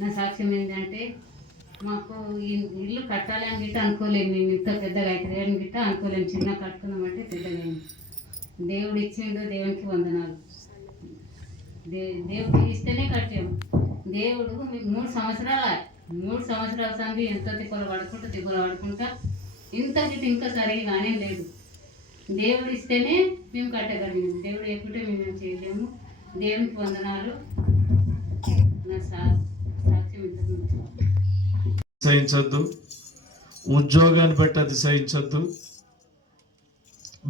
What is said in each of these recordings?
నా సాక్ష్యం ఏంటంటే మాకు ఇల్లు కట్టాలని గిట్ట అనుకోలేము మేము. ఇంత పెద్దగా అవుతుంది అని గిట్ట అనుకోలేము. చిన్న కట్టుకున్నామంటే పెద్దగా దేవుడు ఇచ్చిండు దేవునికి వందనాలు. దే దేవుడు ఇస్తేనే కట్టాము. దేవుడు మీకు మూడు సంవత్సరాల? మూడు సంవత్సరాల సంది ఎంత తిప్పలు పడుకుంటా తిప్పలు పడుకుంటా ఇంత గిట్ట ఇంకా సరిగా కానీ లేదు. దేవుడు ఇస్తేనే మేము కట్టగలిగాము దేవుడు ఎప్పుడే మేము చేయలేము. దేవునికి వందనాలు. నా సార్ అతిశయించద్దు ఉద్యోగాన్ని బట్టి అతిశయించద్దు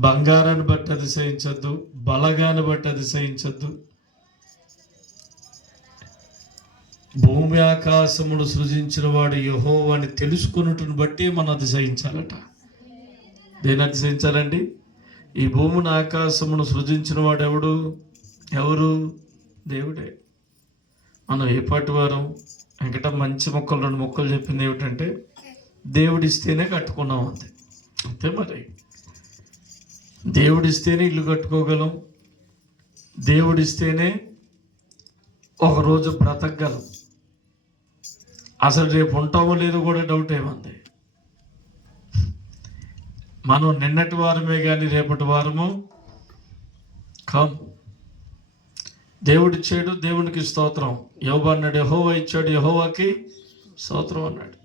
బంగారాన్ని బట్టి అతిశయించద్దు బలగాన్ని బట్టి అతిశయించద్దు భూమి ఆకాశములు సృజించిన వాడు యహోవాని తెలుసుకున్నట్టును బట్టి మనం అతిశయించాలట దేని అతిశయించాలండి ఈ భూమిని ఆకాశమును సృజించిన వాడు ఎవడు? ఎవరు? దేవుడే. మనం ఏ పాటి వారం? వెంకట మంచి మొక్కలు రెండు మొక్కలు చెప్పింది ఏమిటంటే దేవుడిస్తేనే కట్టుకున్నాం అంతే. అంతే మరి. దేవుడిస్తేనే ఇల్లు కట్టుకోగలం. దేవుడిస్తేనే ఒకరోజు బ్రతకగలం. అసలు రేపు ఉంటామో లేదో కూడా డౌట్ ఏమంది మనం నిన్నటి వారమే కానీ రేపటి వారము కాము. దేవుడిచ్చాడు దేవునికి స్తోత్రం. యోబు అన్నాడు యహోవా ఇచ్చాడు యహోవాకి స్తోత్రం అన్నాడు.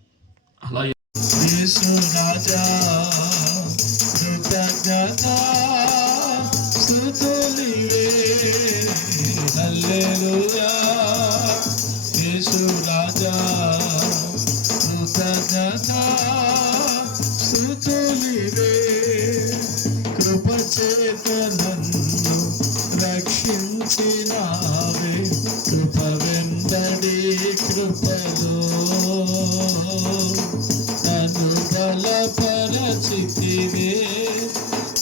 అలా యేసు రాజా రక్షించినావే కృప వెంబడి కృపలో. నన్ను బలపరచితివే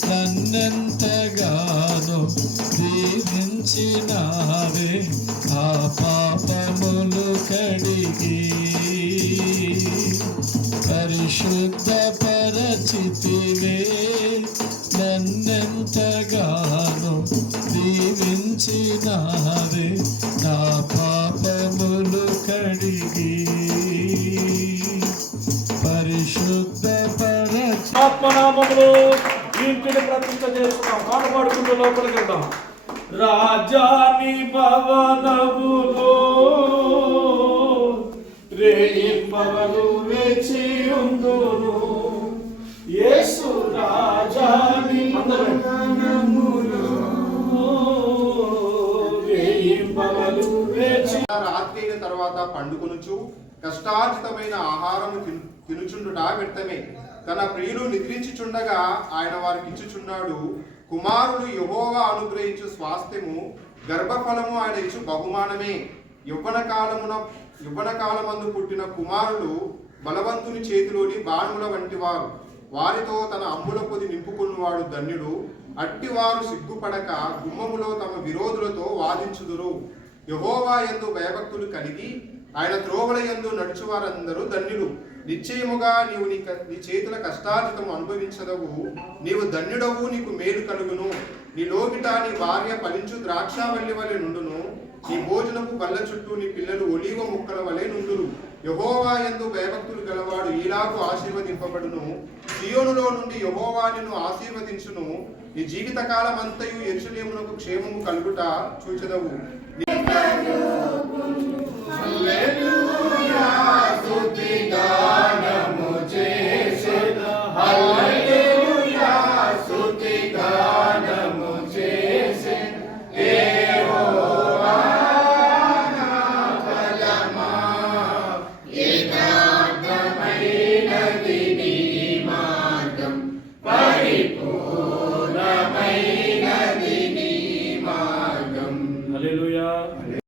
నన్నెంతగానో దీవించినా. ఆత్మనామములో ఇంటిని ప్రతిష్ట చేసుకున్నాం కానబడుకుంటూ లోపలికి వెళ్దాం రాజాని భవనములో రేయింపవలు వేచి ఉందును యేసు రాజాని భవనములో రాత్రి అయిన తర్వాత పండుకొనుచు కష్టార్జితమైన ఆహారము తిను- తినుచుండుట వ్యర్థమే. తన ప్రియులు నిద్రించుచుండగా ఆయన వారికి ఇచ్చుచున్నాడు కుమారుడు యహోవా అనుగ్రహించు స్వాస్థ్యము గర్భఫలము ఆయన ఇచ్చు బహుమానమే. యవ్వన కాలమున యవ్వన కాలమందు పుట్టిన కుమారులు బలవంతుని చేతిలోని బాణుల వంటి వారు వారితో తన అమ్ముల పొది నింపుకున్నవాడు ధన్యుడు. అట్టివారు సిగ్గుపడక గుమ్మములో తమ విరోధులతో వాదించుదురు. యహోవా ఎందు భయభక్తులు కలిగి ఆయన త్రోవల ఎందు నడుచువారందరూ ధన్యులు. నిశ్చయముగా నీవు నీ నీ చేతుల కష్టార్జితము అనుభవించదవు. నీవు ధన్యుడవు నీకు మేలు కలుగును. నీ లోగిట నీ భార్య ఫలించు ద్రాక్షావల్లి వలె నుండును. నీ భోజనపు బల్ల చుట్టూ నీ పిల్లలు ఒలీవ ముక్కల వలె నుండురు. యహోవా ఎందు భయభక్తులు గలవాడు ఈలాగు ఆశీర్వదింపబడును. సియోనులో నుండి యహోవా నిన్ను ఆశీర్వదించును. నీ జీవితకాలం అంతయు ఎరుసలేమునకు క్షేమము కలుగుట చూచదవు. Hallelujah,